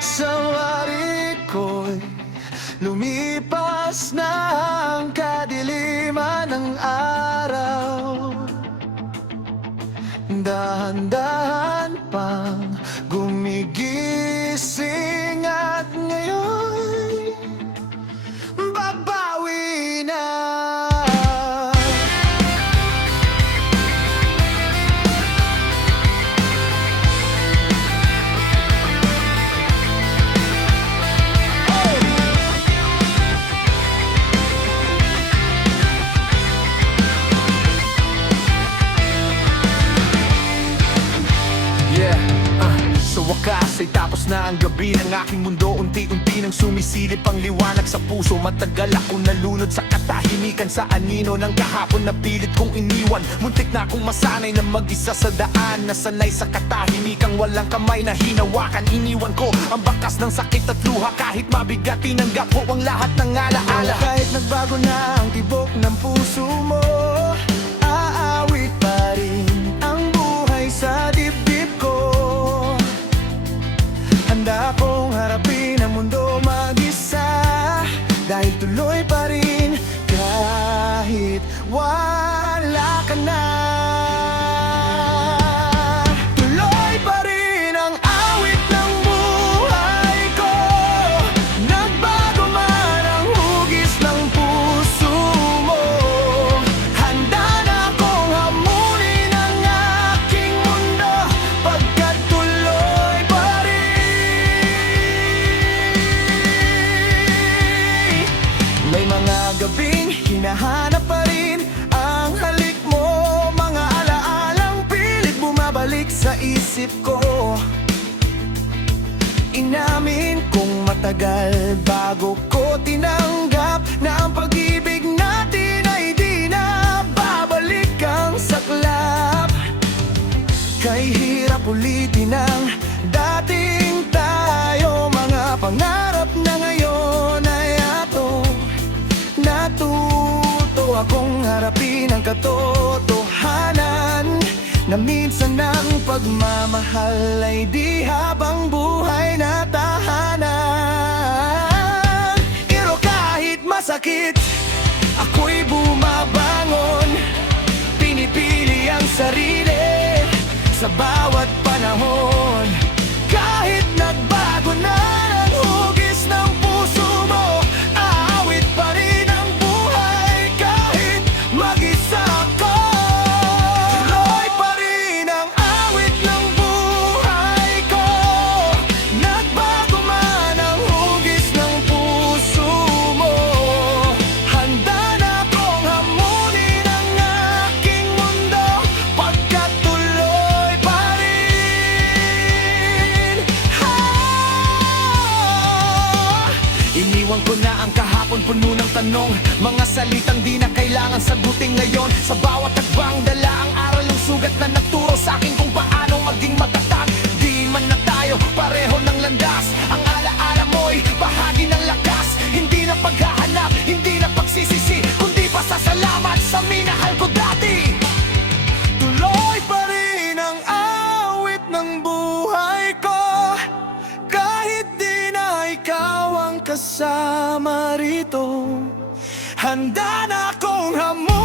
Sawari ko'y lumipas na ang kadiliman ng araw. Dahan-dahan pang gumigising at ngayon babawi na. Sa wakas ay tapos na ang gabi ng aking mundo. Unti-unti nang sumisilip ang liwanag sa puso. Matagal akong nalunod sa katahimikan, sa anino ng kahapon na pilit kong iniwan. Muntik na akong masanay na mag-isa sa daan, nasanay sa katahimikang walang kamay na hinawakan. Iniwan ko ang bakas ng sakit at luha, kahit mabigat tinanggap ko ang lahat ng alaala. Kahit nagbago na ang tibok ng puso mo, aawit pa rin ang buhay sa dibdib ko. Handa akong harapin ang mundo mag-isa, dahil tuloy pa rin kahit wala ka na. Tuloy pa rin ang awit ng buhay ko. Nagbago man ang hugis ng puso mo, handa na akong hamunin ang aking mundo, pagkat tuloy pa may mga gabing hinahanap pa rin ang halik mo. Mga alaalang pilit bumabalik sa isip ko. Inamin kong matagal bago ko tinanggap na ang pag-ibig natin ay di na babalik ang saklap. Kay hirap ulitin ang dating tayo. Mga pangarap na ngayon ay ato. Natuto akong harapin ang katotohanan na minsan ang pagmamahal ay di habang buhay na tahanan. Pero kahit masakit, ako'y bumabangon. Pinipili ang sarili sa bawat panahon. Kahit nagbago na ang hugis ng puso mo, aawit pa rin ang buhay kahit mag-isa ko. Tuloy pa rin ang awit ng buhay ko. Nagbago man ang hugis ng puso mo, handa na akong hamunin ang aking mundo, pagkat tuloy pa rin. Iniwan ko na ang kahapon puno ng tanong, mga salitang di na kailangan sagutin ngayon. Sa bawat tagbang dala ang aral ng sugat na nagturo sa akin kung paano maging matatag. Di man na tayo pareho ng landas, ang alaala mo'y bahagi ng lakas. Hindi na paghahanap, hindi na pagsisisi, kundi pasasalamat sa minahal ko dati. Tuloy pa rin ang awit ng buhay ko, kahit di na ikaw ang kasama rito. Handa na akong hamunin